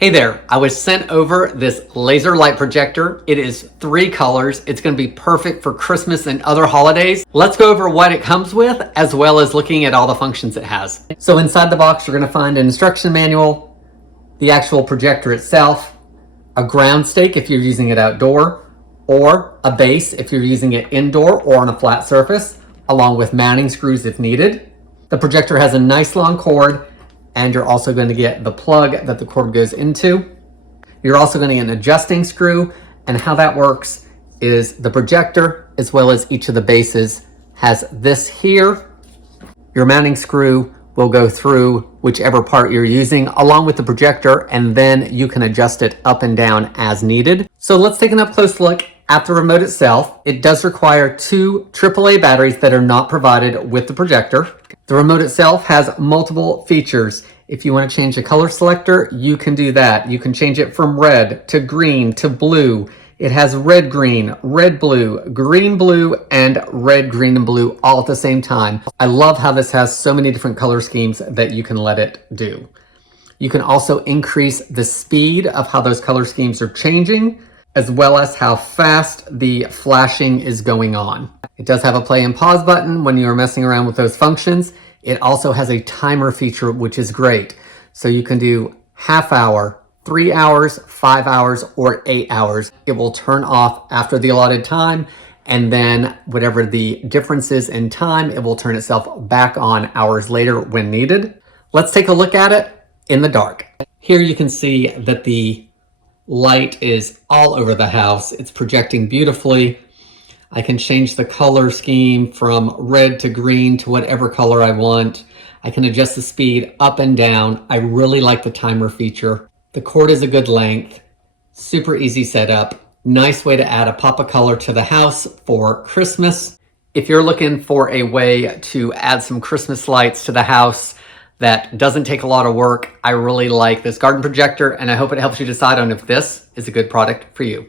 Hey there, I was sent over this laser light projector. It is 3 colors. It's gonna be perfect for Christmas and other holidays. Let's go over what it comes with, as well as looking at all the functions it has. So inside the box, you're gonna find an instruction manual, the actual projector itself, a ground stake if you're using it outdoor, or a base if you're using it indoor or on a flat surface, along with mounting screws if needed. The projector has a nice long cord, and you're also going to get the plug that the cord goes into. You're also going to get an adjusting screw, and how that works is the projector, as well as each of the bases, has this here. Your mounting screw will go through whichever part you're using along with the projector, and then you can adjust it up and down as needed. So let's take an up close look at the remote itself. It does require 2 AAA batteries that are not provided with the projector. The remote itself has multiple features. If you want to change the color selector, you can do that. You can change it from red to green to blue. It has red, green, blue, and red, green, and blue all at the same time. I love how this has so many different color schemes that you can let it do. You can also increase the speed of how those color schemes are changing, as well as how fast the flashing is going on. It does have a play and pause button when you are messing around with those functions. It also has a timer feature, which is great. So you can do half hour, 3 hours, 5 hours, or 8 hours. It will turn off after the allotted time, and then whatever the difference is in time, it will turn itself back on hours later when needed. Let's take a look at it in the dark. Here you can see that the light is all over the house. It's projecting beautifully. I can change the color scheme from red to green to whatever color I want. I can adjust the speed up and down. I really like the timer feature. The cord is a good length, super easy setup. Nice way to add a pop of color to the house for Christmas. If you're looking for a way to add some Christmas lights to the house that doesn't take a lot of work, I really like this garden projector, and I hope it helps you decide on if this is a good product for you.